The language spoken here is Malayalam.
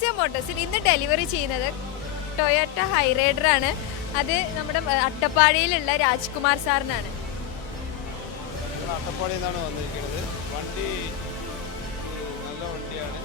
ഫിനാൻസിയ മോട്ടോഴ്സിൽ ഇന്ന് ഡെലിവറി ചെയ്യുന്നത് ടൊയോട്ട ഹൈറൈഡർ ആണ്. അത് നമ്മുടെ അട്ടപ്പാടിയിലുള്ള രാജ്കുമാർ സാറിനാണ്. അട്ടപ്പാടിയിൽ നിന്നാണ് വന്നിരിക്കുന്നത്. വണ്ടി നല്ല വണ്ടിയാണ്.